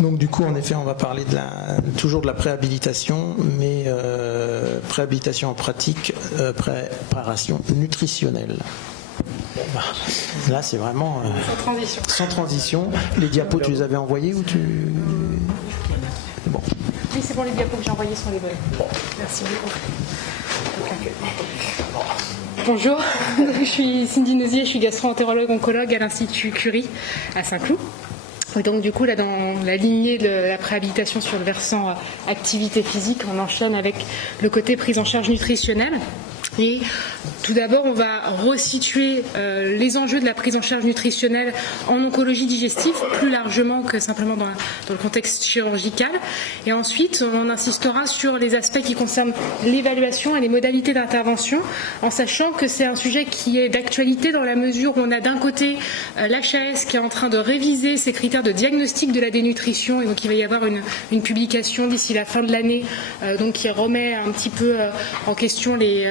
Donc du coup, en effet, on va parler toujours de la préhabilitation, mais préhabilitation en pratique, préparation nutritionnelle. Là, c'est vraiment sans transition. Les diapos, tu les avais envoyés ou tu... Bon. Oui, c'est bon, les diapos que j'ai envoyés sont les bonnes. Bon. Merci beaucoup. Bonjour, je suis Cindy Nozier, je suis gastro-entérologue oncologue à l'Institut Curie à Saint-Cloud. Et donc du coup, là, dans la lignée de la préhabilitation sur le versant activité physique, on enchaîne avec le côté prise en charge nutritionnelle. Et tout d'abord, on va resituer les enjeux de la prise en charge nutritionnelle en oncologie digestive, plus largement que simplement dans le contexte chirurgical. Et ensuite, on insistera sur les aspects qui concernent l'évaluation et les modalités d'intervention, en sachant que c'est un sujet qui est d'actualité dans la mesure où on a d'un côté l'HAS qui est en train de réviser ses critères de diagnostic de la dénutrition, et donc il va y avoir une publication d'ici la fin de l'année donc qui remet un petit peu en question les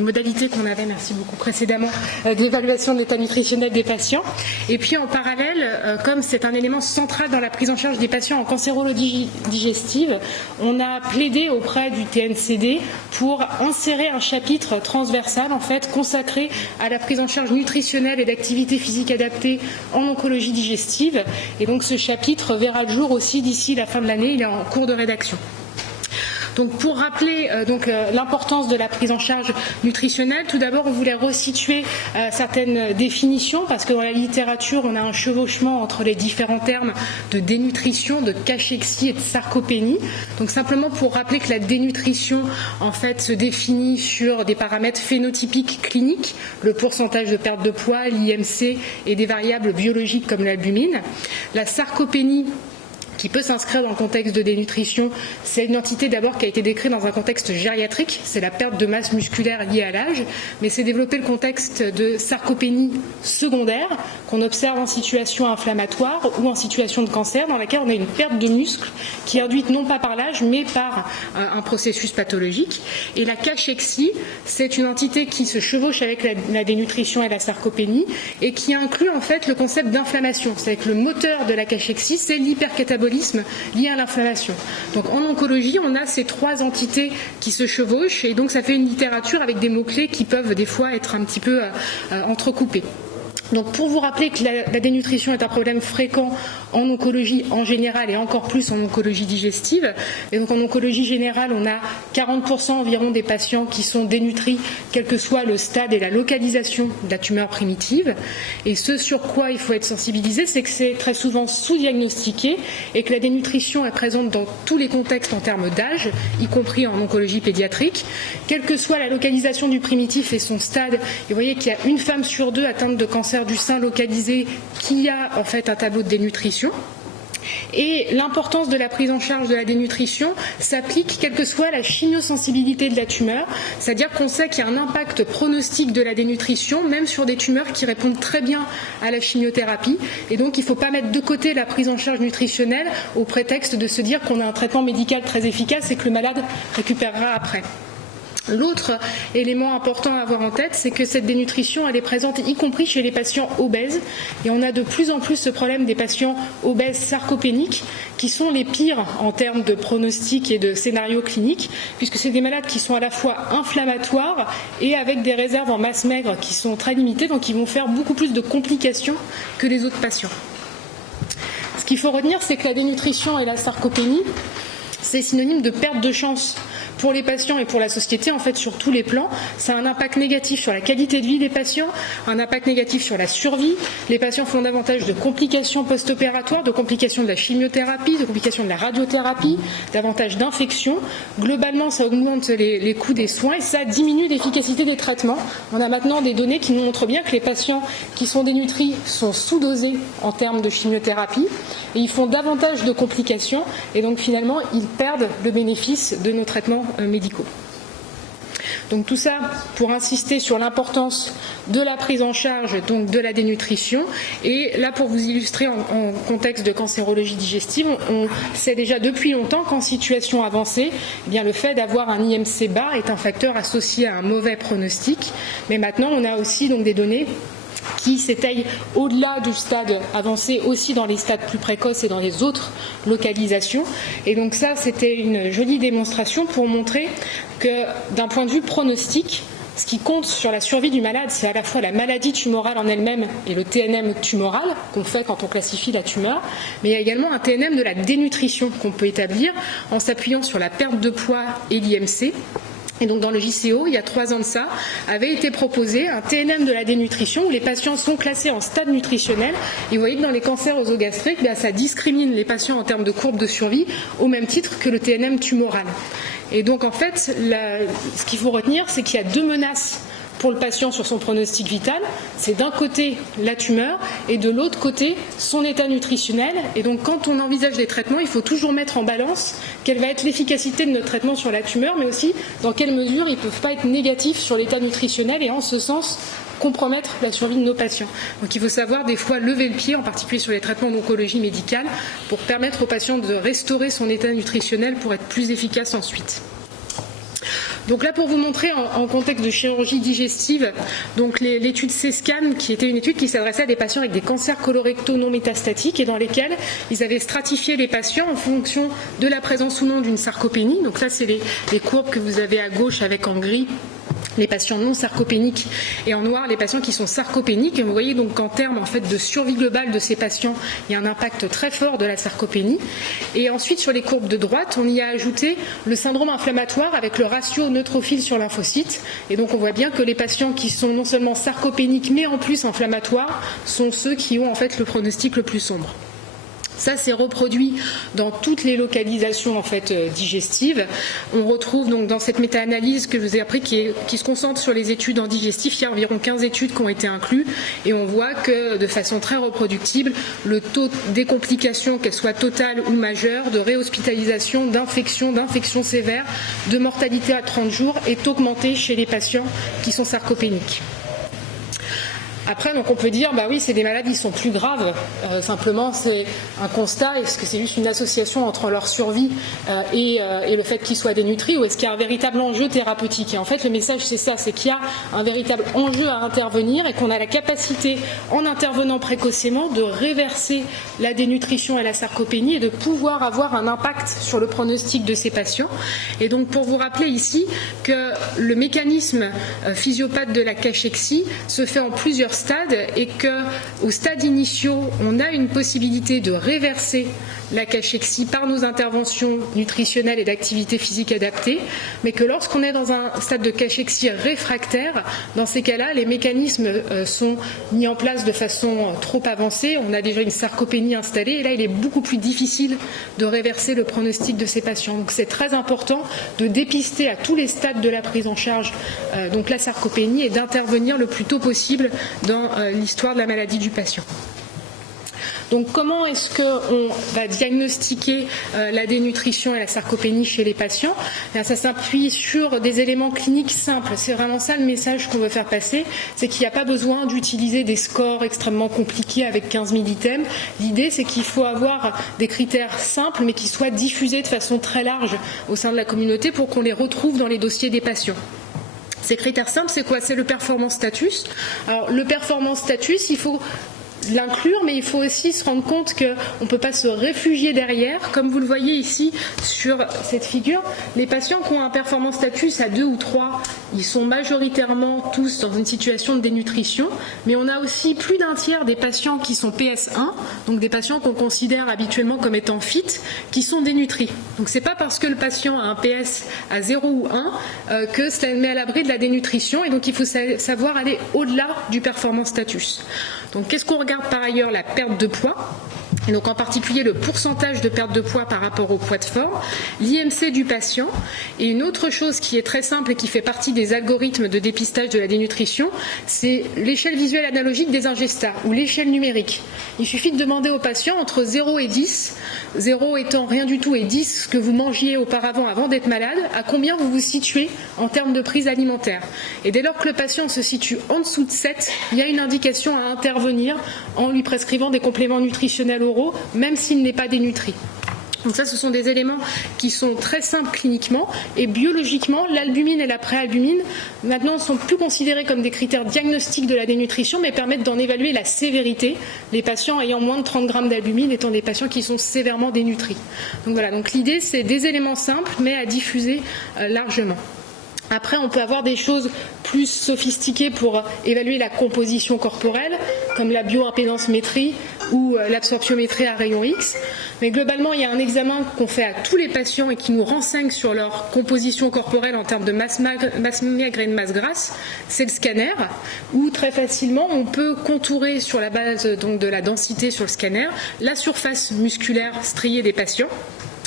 modalités qu'on avait, merci beaucoup, précédemment, de l'évaluation de l'état nutritionnel des patients. Et puis en parallèle, comme c'est un élément central dans la prise en charge des patients en cancérologie digestive, on a plaidé auprès du TNCD pour insérer un chapitre transversal en fait consacré à la prise en charge nutritionnelle et d'activité physique adaptée en oncologie digestive. Et donc ce chapitre verra le jour aussi d'ici la fin de l'année, il est en cours de rédaction. Donc pour rappeler l'importance de la prise en charge nutritionnelle, tout d'abord on voulait resituer certaines définitions parce que dans la littérature on a un chevauchement entre les différents termes de dénutrition, de cachexie et de sarcopénie. Donc simplement pour rappeler que la dénutrition en fait se définit sur des paramètres phénotypiques cliniques, le pourcentage de perte de poids, l'IMC et des variables biologiques comme l'albumine. La sarcopénie qui peut s'inscrire dans le contexte de dénutrition, c'est une entité d'abord qui a été décrite dans un contexte gériatrique, c'est la perte de masse musculaire liée à l'âge, mais c'est développé le contexte de sarcopénie secondaire qu'on observe en situation inflammatoire ou en situation de cancer, dans laquelle on a une perte de muscle qui est induite non pas par l'âge, mais par un processus pathologique. Et la cachexie, c'est une entité qui se chevauche avec la dénutrition et la sarcopénie et qui inclut en fait le concept d'inflammation. C'est que le moteur de la cachexie, c'est l'hypercatabolisme lié à l'inflammation. Donc en oncologie, on a ces trois entités qui se chevauchent et donc ça fait une littérature avec des mots-clés qui peuvent des fois être un petit peu entrecoupés. Donc pour vous rappeler que la dénutrition est un problème fréquent en oncologie en général et encore plus en oncologie digestive. Et donc en oncologie générale, on a 40% environ des patients qui sont dénutris, quel que soit le stade et la localisation de la tumeur primitive. Et ce sur quoi il faut être sensibilisé, c'est que c'est très souvent sous-diagnostiqué et que la dénutrition est présente dans tous les contextes en termes d'âge, y compris en oncologie pédiatrique. Quelle que soit la localisation du primitif et son stade, et vous voyez qu'il y a une femme sur deux atteinte de cancer du sein localisé qui a en fait un tableau de dénutrition. Et l'importance de la prise en charge de la dénutrition s'applique quelle que soit la chimiosensibilité de la tumeur, c'est-à-dire qu'on sait qu'il y a un impact pronostique de la dénutrition, même sur des tumeurs qui répondent très bien à la chimiothérapie. Et donc il ne faut pas mettre de côté la prise en charge nutritionnelle au prétexte de se dire qu'on a un traitement médical très efficace et que le malade récupérera après. L'autre élément important à avoir en tête, c'est que cette dénutrition, elle est présente y compris chez les patients obèses. Et on a de plus en plus ce problème des patients obèses sarcopéniques qui sont les pires en termes de pronostic et de scénario clinique, puisque c'est des malades qui sont à la fois inflammatoires et avec des réserves en masse maigre qui sont très limitées, donc ils vont faire beaucoup plus de complications que les autres patients. Ce qu'il faut retenir, c'est que la dénutrition et la sarcopénie, c'est synonyme de perte de chance pour les patients et pour la société, en fait, sur tous les plans. Ça a un impact négatif sur la qualité de vie des patients, un impact négatif sur la survie. Les patients font davantage de complications post-opératoires, de complications de la chimiothérapie, de complications de la radiothérapie, davantage d'infections. Globalement, ça augmente les coûts des soins et ça diminue l'efficacité des traitements. On a maintenant des données qui nous montrent bien que les patients qui sont dénutris sont sous-dosés en termes de chimiothérapie et ils font davantage de complications et donc finalement, ils perdent le bénéfice de nos traitements médicaux. Donc tout ça pour insister sur l'importance de la prise en charge donc de la dénutrition. Et là, pour vous illustrer en contexte de cancérologie digestive, on sait déjà depuis longtemps qu'en situation avancée, eh bien, le fait d'avoir un IMC bas est un facteur associé à un mauvais pronostic. Mais maintenant, on a aussi donc des données qui s'étaye au-delà du stade avancé, aussi dans les stades plus précoces et dans les autres localisations. Et donc ça, c'était une jolie démonstration pour montrer que d'un point de vue pronostic, ce qui compte sur la survie du malade, c'est à la fois la maladie tumorale en elle-même et le TNM tumoral qu'on fait quand on classifie la tumeur, mais il y a également un TNM de la dénutrition qu'on peut établir en s'appuyant sur la perte de poids et l'IMC. Et donc dans le JCO, il y a 3 ans de ça, avait été proposé un TNM de la dénutrition où les patients sont classés en stade nutritionnel. Et vous voyez que dans les cancers œsogastriques, ça discrimine les patients en termes de courbe de survie au même titre que le TNM tumoral. Et donc en fait, ce qu'il faut retenir, c'est qu'il y a 2 menaces pour le patient sur son pronostic vital. C'est d'un côté la tumeur et de l'autre côté son état nutritionnel. Et donc quand on envisage des traitements, il faut toujours mettre en balance quelle va être l'efficacité de notre traitement sur la tumeur, mais aussi dans quelle mesure ils ne peuvent pas être négatifs sur l'état nutritionnel et en ce sens compromettre la survie de nos patients. Donc il faut savoir des fois lever le pied, en particulier sur les traitements d'oncologie médicale, pour permettre au patient de restaurer son état nutritionnel pour être plus efficace ensuite. Donc là, pour vous montrer en contexte de chirurgie digestive, donc l'étude CSCAN, qui était une étude qui s'adressait à des patients avec des cancers colorectaux non métastatiques et dans lesquels ils avaient stratifié les patients en fonction de la présence ou non d'une sarcopénie. Donc là, c'est les courbes que vous avez à gauche avec en gris les patients non sarcopéniques et en noir les patients qui sont sarcopéniques. Et vous voyez donc qu'en termes en fait de survie globale de ces patients, il y a un impact très fort de la sarcopénie. Et ensuite sur les courbes de droite, on y a ajouté le syndrome inflammatoire avec le ratio neutrophile sur lymphocyte. Et donc on voit bien que les patients qui sont non seulement sarcopéniques mais en plus inflammatoires sont ceux qui ont en fait le pronostic le plus sombre. Ça, c'est reproduit dans toutes les localisations en fait digestives. On retrouve donc dans cette méta-analyse que je vous ai appris qui se concentre sur les études en digestif. Il y a environ 15 études qui ont été incluses et on voit que de façon très reproductible, le taux des complications, qu'elles soient totales ou majeures, de réhospitalisation, d'infection sévère, de mortalité à 30 jours est augmenté chez les patients qui sont sarcopéniques. Après, donc on peut dire, bah oui, c'est des maladies qui sont plus graves. Simplement, c'est un constat. Est-ce que c'est juste une association entre leur survie et le fait qu'ils soient dénutris, ou est-ce qu'il y a un véritable enjeu thérapeutique? Et en fait, le message, c'est ça, c'est qu'il y a un véritable enjeu à intervenir et qu'on a la capacité, en intervenant précocement, de réverser la dénutrition et la sarcopénie et de pouvoir avoir un impact sur le pronostic de ces patients. Et donc, pour vous rappeler ici que le mécanisme physiopathe de la cachexie se fait en plusieurs stades et qu'aux stades initiaux, on a une possibilité de réverser la cachexie par nos interventions nutritionnelles et d'activité physique adaptée, mais que lorsqu'on est dans un stade de cachexie réfractaire, dans ces cas-là, les mécanismes sont mis en place de façon trop avancée, on a déjà une sarcopénie installée, et là, il est beaucoup plus difficile de réverser le pronostic de ces patients. Donc c'est très important de dépister à tous les stades de la prise en charge donc la sarcopénie et d'intervenir le plus tôt possible dans l'histoire de la maladie du patient. Donc comment est-ce qu'on va diagnostiquer la dénutrition et la sarcopénie chez les patients? Ça s'appuie sur des éléments cliniques simples. C'est vraiment ça le message qu'on veut faire passer, c'est qu'il n'y a pas besoin d'utiliser des scores extrêmement compliqués avec 15 000 items. L'idée, c'est qu'il faut avoir des critères simples mais qui soient diffusés de façon très large au sein de la communauté pour qu'on les retrouve dans les dossiers des patients. Ces critères simples, c'est quoi? C'est le performance status. Alors, le performance status, il faut l'inclure, mais il faut aussi se rendre compte qu'on ne peut pas se réfugier derrière. Comme vous le voyez ici sur cette figure, les patients qui ont un performance status à 2 ou 3, ils sont majoritairement tous dans une situation de dénutrition, mais on a aussi plus d'un tiers des patients qui sont PS1, donc des patients qu'on considère habituellement comme étant fit, qui sont dénutris. Donc c'est pas parce que le patient a un PS à 0 ou 1 que cela le met à l'abri de la dénutrition, et donc il faut savoir aller au-delà du performance status. Donc qu'est-ce qu'on regarde par ailleurs? La perte de poids. Et donc en particulier le pourcentage de perte de poids par rapport au poids de forme, l'IMC du patient, et une autre chose qui est très simple et qui fait partie des algorithmes de dépistage de la dénutrition, c'est l'échelle visuelle analogique des ingestats ou l'échelle numérique. Il suffit de demander au patient entre 0 et 10, 0 étant rien du tout et 10 ce que vous mangiez auparavant avant d'être malade, à combien vous vous situez en termes de prise alimentaire. Et dès lors que le patient se situe en dessous de 7, il y a une indication à intervenir en lui prescrivant des compléments nutritionnels oraux, même s'il n'est pas dénutri. Donc ça, ce sont des éléments qui sont très simples cliniquement et biologiquement. L'albumine et la préalbumine, maintenant, ne sont plus considérés comme des critères diagnostiques de la dénutrition, mais permettent d'en évaluer la sévérité. Les patients ayant moins de 30 grammes d'albumine étant des patients qui sont sévèrement dénutris. Donc voilà, donc l'idée, c'est des éléments simples, mais à diffuser largement. Après, on peut avoir des choses plus sophistiquées pour évaluer la composition corporelle, comme la bioimpédancemétrie ou l'absorptiométrie à rayon X. Mais globalement, il y a un examen qu'on fait à tous les patients et qui nous renseigne sur leur composition corporelle en termes de masse maigre et de masse grasse. C'est le scanner, où très facilement, on peut contourer sur la base donc, de la densité sur le scanner la surface musculaire striée des patients.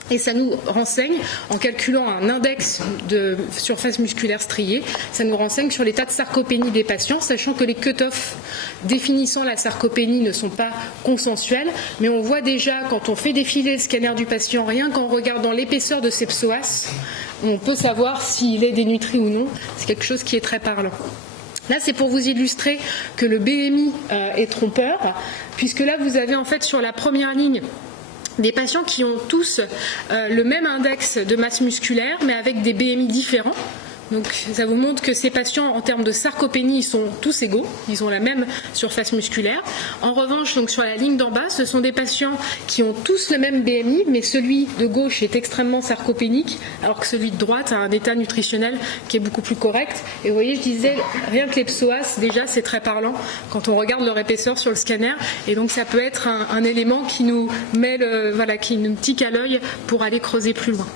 Et ça nous renseigne, en calculant un index de surface musculaire striée, ça nous renseigne sur l'état de sarcopénie des patients, sachant que les cut-offs définissant la sarcopénie ne sont pas consensuels, mais on voit déjà, quand on fait défiler le scanner du patient, rien qu'en regardant l'épaisseur de ses psoas, on peut savoir s'il est dénutri ou non. C'est quelque chose qui est très parlant. Là, c'est pour vous illustrer que le BMI est trompeur, puisque là, vous avez en fait sur la première ligne des patients qui ont tous le même index de masse musculaire, mais avec des BMI différents. Donc ça vous montre que ces patients, en termes de sarcopénie, ils sont tous égaux, ils ont la même surface musculaire. En revanche, donc sur la ligne d'en bas, ce sont des patients qui ont tous le même BMI, mais celui de gauche est extrêmement sarcopénique, alors que celui de droite a un état nutritionnel qui est beaucoup plus correct. Et vous voyez, je disais, rien que les psoas, déjà, c'est très parlant quand on regarde leur épaisseur sur le scanner. Et donc ça peut être un élément qui nous met qui nous tique à l'œil pour aller creuser plus loin.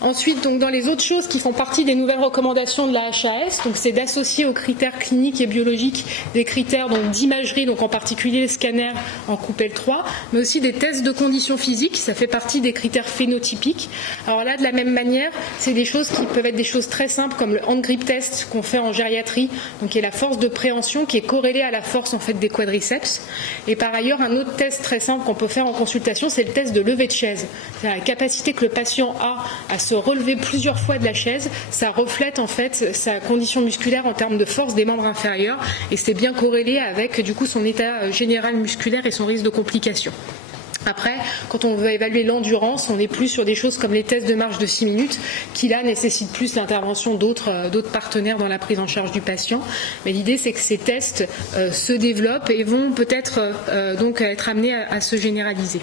Ensuite, donc, dans les autres choses qui font partie des nouvelles recommandations de la HAS, donc, c'est d'associer aux critères cliniques et biologiques des critères d'imagerie, donc en particulier les scanners en coupelle 3, mais aussi des tests de conditions physiques, ça fait partie des critères phénotypiques. Alors là, de la même manière, c'est des choses qui peuvent être des choses très simples, comme le hand grip test qu'on fait en gériatrie, donc qui est la force de préhension qui est corrélée à la force en fait des quadriceps. Et par ailleurs, un autre test très simple qu'on peut faire en consultation, c'est le test de levée de chaise. C'est la capacité que le patient a à se relever plusieurs fois de la chaise, ça reflète en fait sa condition musculaire en termes de force des membres inférieurs et c'est bien corrélé avec du coup son état général musculaire et son risque de complications. Après, quand on veut évaluer l'endurance, on est plus sur des choses comme les tests de marche de 6 minutes qui là nécessitent plus l'intervention d'autres partenaires dans la prise en charge du patient. Mais l'idée c'est que ces tests se développent et vont peut-être donc être amenés à se généraliser.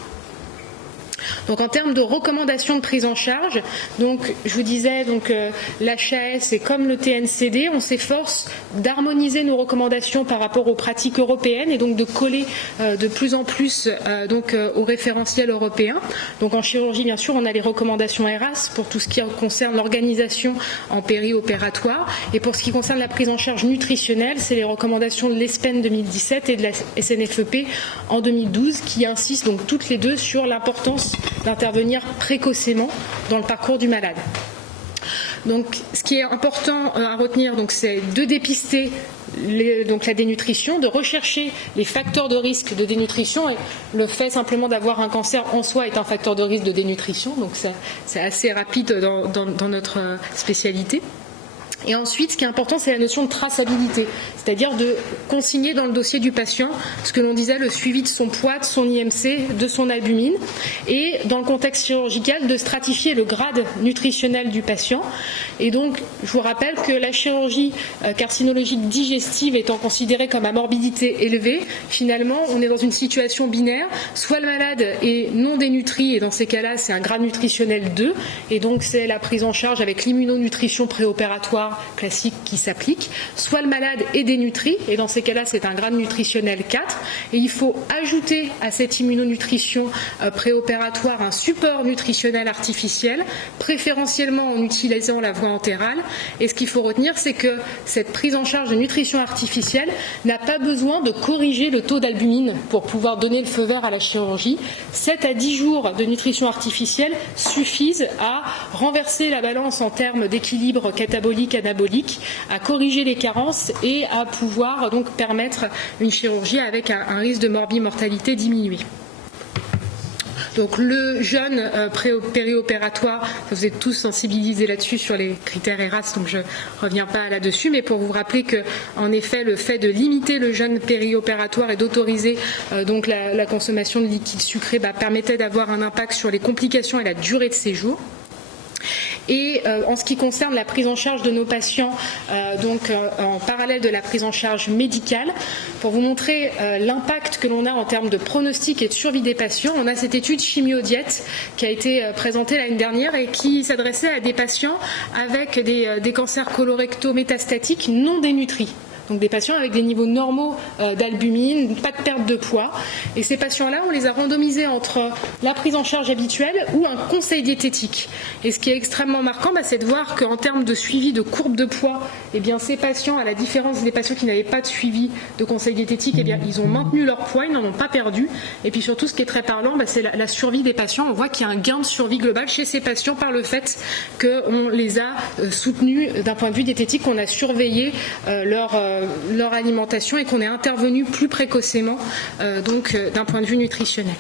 Donc en termes de recommandations de prise en charge, donc je vous disais donc l'HAS et comme le TNCD, on s'efforce d'harmoniser nos recommandations par rapport aux pratiques européennes et donc de coller de plus en plus donc au référentiel européen. Donc en chirurgie bien sûr, on a les recommandations ERAS pour tout ce qui concerne l'organisation en périopératoire et pour ce qui concerne la prise en charge nutritionnelle, c'est les recommandations de l'ESPEN 2017 et de la SNFEP en 2012 qui insistent donc toutes les deux sur l'importance d'intervenir précocement dans le parcours du malade. Donc, ce qui est important à retenir, c'est de dépister la dénutrition, de rechercher les facteurs de risque de dénutrition. Et le fait simplement d'avoir un cancer en soi est un facteur de risque de dénutrition, donc c'est assez rapide dans notre spécialité. Et ensuite, ce qui est important, c'est la notion de traçabilité, c'est-à-dire de consigner dans le dossier du patient ce que l'on disait, le suivi de son poids, de son IMC, de son albumine, et dans le contexte chirurgical, de stratifier le grade nutritionnel du patient. Et donc, je vous rappelle que la chirurgie carcinologique digestive étant considérée comme à morbidité élevée, finalement, on est dans une situation binaire, soit le malade est non dénutri, et dans ces cas-là, c'est un grade nutritionnel 2, et donc c'est la prise en charge avec l'immunonutrition préopératoire classique qui s'applique, soit le malade est dénutri et dans ces cas-là c'est un grade nutritionnel 4 et il faut ajouter à cette immunonutrition préopératoire un support nutritionnel artificiel, préférentiellement en utilisant la voie entérale. Et ce qu'il faut retenir, c'est que cette prise en charge de nutrition artificielle n'a pas besoin de corriger le taux d'albumine pour pouvoir donner le feu vert à la chirurgie. 7 à 10 jours de nutrition artificielle suffisent à renverser la balance en termes d'équilibre catabolique anabolique, à corriger les carences et à pouvoir donc permettre une chirurgie avec un risque de morbimortalité diminué. Donc le jeûne périopératoire, vous êtes tous sensibilisés là-dessus sur les critères ERAS, donc je ne reviens pas là-dessus, mais pour vous rappeler que, en effet, le fait de limiter le jeûne périopératoire et d'autoriser donc la consommation de liquides sucrés permettait d'avoir un impact sur les complications et la durée de séjour. Et en ce qui concerne la prise en charge de nos patients, en parallèle de la prise en charge médicale, pour vous montrer l'impact que l'on a en termes de pronostic et de survie des patients, on a cette étude chimiodiète qui a été présentée l'année dernière et qui s'adressait à des patients avec des cancers colorectaux métastatiques non dénutris. Donc des patients avec des niveaux normaux d'albumine, pas de perte de poids. Et ces patients-là, on les a randomisés entre la prise en charge habituelle ou un conseil diététique. Et ce qui est extrêmement marquant, c'est de voir qu'en termes de suivi de courbe de poids, ces patients, à la différence des patients qui n'avaient pas de suivi de conseil diététique, ils ont maintenu leur poids, ils n'en ont pas perdu. Et puis surtout, ce qui est très parlant, c'est la survie des patients. On voit qu'il y a un gain de survie globale chez ces patients par le fait qu'on les a soutenus d'un point de vue diététique, qu'on a surveillé leur alimentation et qu'on est intervenu plus précocement d'un point de vue nutritionnel.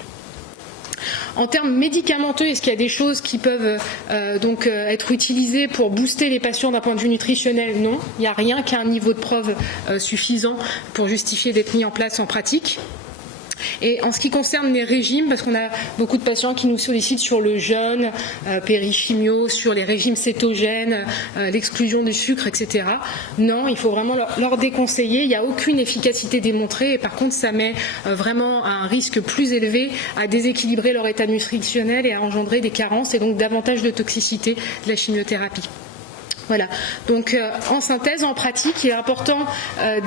En termes médicamenteux, est-ce qu'il y a des choses qui peuvent être utilisées pour booster les patients d'un point de vue nutritionnel? Non, il n'y a rien qui a un niveau de preuve suffisant pour justifier d'être mis en place en pratique. Et en ce qui concerne les régimes, parce qu'on a beaucoup de patients qui nous sollicitent sur le jeûne, périchimio, sur les régimes cétogènes, l'exclusion du sucre, etc. Non, il faut vraiment leur déconseiller. Il n'y a aucune efficacité démontrée et par contre, ça met vraiment à un risque plus élevé à déséquilibrer leur état nutritionnel et à engendrer des carences et donc davantage de toxicité de la chimiothérapie. Voilà. Donc, en synthèse, en pratique, il est important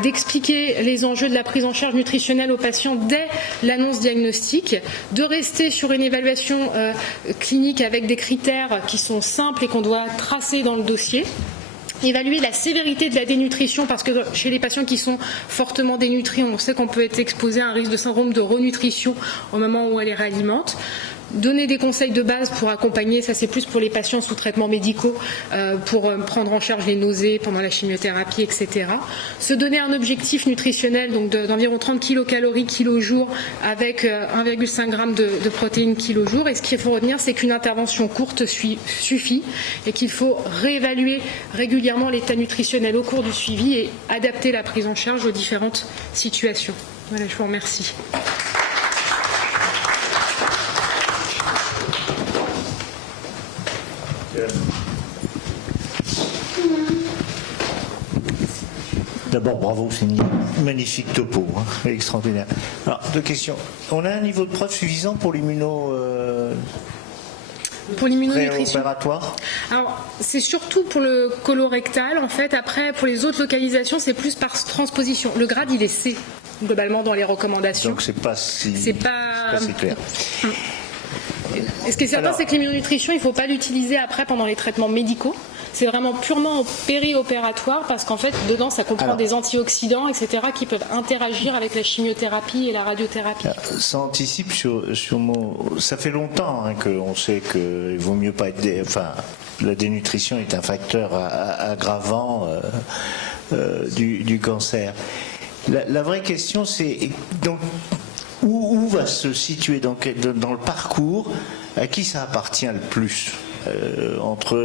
d'expliquer les enjeux de la prise en charge nutritionnelle aux patients dès l'annonce diagnostique, de rester sur une évaluation clinique avec des critères qui sont simples et qu'on doit tracer dans le dossier. Évaluer la sévérité de la dénutrition, parce que chez les patients qui sont fortement dénutris, on sait qu'on peut être exposé à un risque de syndrome de renutrition au moment où elle les réalimente. Donner des conseils de base pour accompagner, ça c'est plus pour les patients sous traitements médicaux, pour prendre en charge les nausées pendant la chimiothérapie, etc. Se donner un objectif nutritionnel donc d'environ 30 kilocalories kilo-jour avec 1,5 g de protéines kilo-jour. Et ce qu'il faut retenir, c'est qu'une intervention courte suffit et qu'il faut réévaluer régulièrement l'état nutritionnel au cours du suivi et adapter la prise en charge aux différentes situations. Voilà, je vous remercie. D'abord, bravo, c'est une magnifique topo, extraordinaire. Alors, deux questions. On a un niveau de preuve suffisant pour l'immunonutrition préopératoire? Alors, c'est surtout pour le colorectal, en fait. Après, pour les autres localisations, c'est plus par transposition. Le grade, il est C, globalement, dans les recommandations. Donc, c'est pas si clair. Et ce qui est certain, c'est que l'immunonutrition, il ne faut pas l'utiliser après pendant les traitements médicaux. C'est vraiment purement périopératoire parce qu'en fait, dedans, ça comprend des antioxydants, etc., qui peuvent interagir avec la chimiothérapie et la radiothérapie. Ça anticipe sur ça fait longtemps qu'on sait qu'il vaut mieux pas être... la dénutrition est un facteur aggravant du cancer. La vraie question, c'est... donc où va se situer dans le parcours, à qui ça appartient le plus entre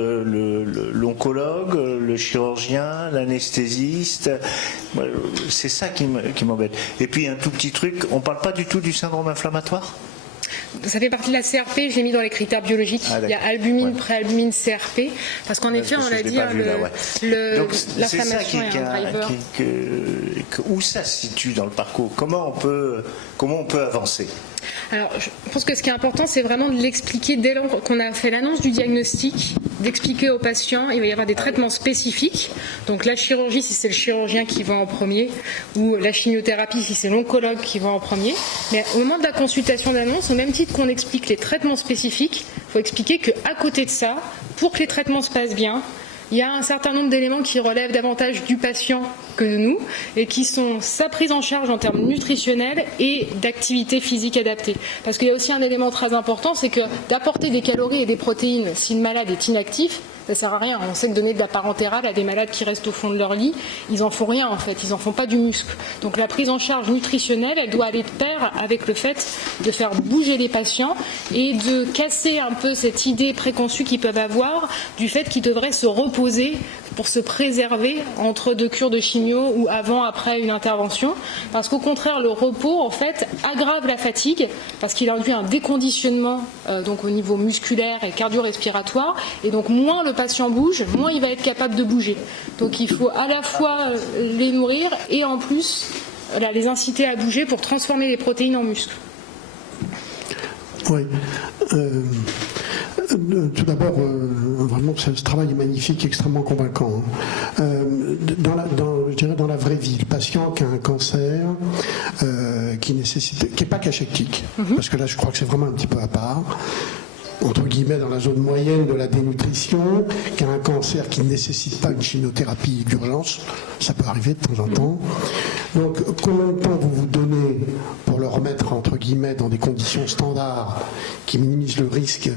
l'oncologue, le chirurgien, l'anesthésiste? C'est ça qui m'embête. Et puis un tout petit truc, on ne parle pas du tout du syndrome inflammatoire? Ça fait partie de la CRP, je l'ai mis dans les critères biologiques. Il y a albumine, préalbumine, CRP. Parce qu'en effet, on l'a dit, l'inflammation est un driver. Où ça se situe dans le parcours? Comment on peut avancer? Alors, je pense que ce qui est important, c'est vraiment de l'expliquer dès qu'on a fait l'annonce du diagnostic, d'expliquer aux patients, il va y avoir des traitements spécifiques. Donc la chirurgie, si c'est le chirurgien qui va en premier, ou la chimiothérapie, si c'est l'oncologue qui va en premier. Mais au moment de la consultation d'annonce, au même titre qu'on explique les traitements spécifiques, il faut expliquer qu'à côté de ça, pour que les traitements se passent bien, il y a un certain nombre d'éléments qui relèvent davantage du patient que de nous et qui sont sa prise en charge en termes nutritionnels et d'activité physique adaptée. Parce qu'il y a aussi un élément très important, c'est que d'apporter des calories et des protéines si le malade est inactif, Ça sert à rien. On sait que donner de la parentérale à des malades qui restent au fond de leur lit, ils en font rien en fait, ils en font pas du muscle. Donc la prise en charge nutritionnelle, elle doit aller de pair avec le fait de faire bouger les patients et de casser un peu cette idée préconçue qu'ils peuvent avoir du fait qu'ils devraient se reposer pour se préserver entre deux cures de chimio ou avant, après une intervention. Parce qu'au contraire, le repos, en fait, aggrave la fatigue parce qu'il induit un déconditionnement donc au niveau musculaire et cardio-respiratoire. Et donc, moins le patient bouge, moins il va être capable de bouger. Donc, il faut à la fois les nourrir et en plus les inciter à bouger pour transformer les protéines en muscles. Oui. Tout d'abord, vraiment, ce travail est magnifique, extrêmement convaincant. Je dirais dans la vraie vie, le patient qui a un cancer qui n'est pas cachectique, parce que là, je crois que c'est vraiment un petit peu à part, entre guillemets, dans la zone moyenne de la dénutrition, qui a un cancer qui ne nécessite pas une chimiothérapie d'urgence, ça peut arriver de temps en temps. Donc, combien de temps vous donnez pour le remettre, entre guillemets, dans des conditions standards qui minimisent le risque?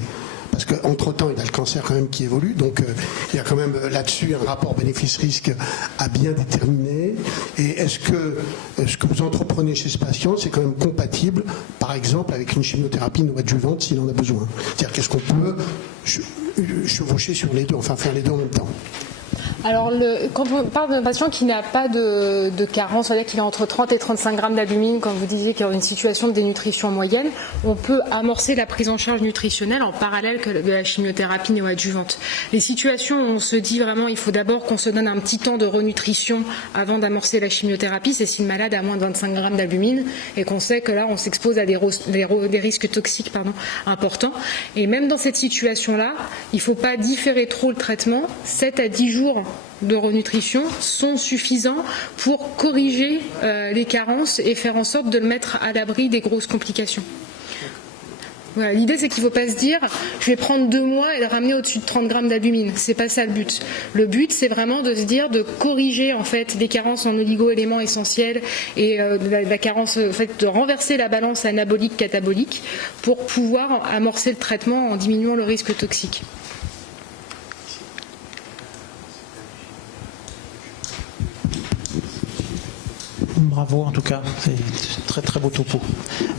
Parce qu'entre-temps, il y a le cancer quand même qui évolue, donc il y a quand même là-dessus un rapport bénéfice-risque à bien déterminer. Et est-ce que ce que vous entreprenez chez ce patient, c'est quand même compatible, par exemple, avec une chimiothérapie adjuvante s'il en a besoin? C'est-à-dire qu'est-ce qu'on peut chevaucher sur les deux, enfin faire les deux en même temps? Alors, quand on parle d'un patient qui n'a pas de carence, c'est-à-dire qu'il a entre 30 et 35 grammes d'albumine, comme vous disiez, qui a une situation de dénutrition moyenne, on peut amorcer la prise en charge nutritionnelle en parallèle de la chimiothérapie néoadjuvante. Les situations où on se dit vraiment il faut d'abord qu'on se donne un petit temps de renutrition avant d'amorcer la chimiothérapie, c'est si le malade a moins de 25 grammes d'albumine et qu'on sait que là on s'expose à des risques toxiques importants. Et même dans cette situation-là, il ne faut pas différer trop le traitement. 7 à 10 jours de renutrition sont suffisants pour corriger les carences et faire en sorte de le mettre à l'abri des grosses complications. Voilà, l'idée c'est qu'il ne faut pas se dire je vais prendre 2 mois et le ramener au-dessus de 30 grammes d'albumine. C'est pas ça le but. Le but c'est vraiment de se dire de corriger en fait des carences en oligo-éléments essentiels et la carence, en fait, de renverser la balance anabolique-catabolique pour pouvoir amorcer le traitement en diminuant le risque toxique. Bravo en tout cas, c'est très très beau topo.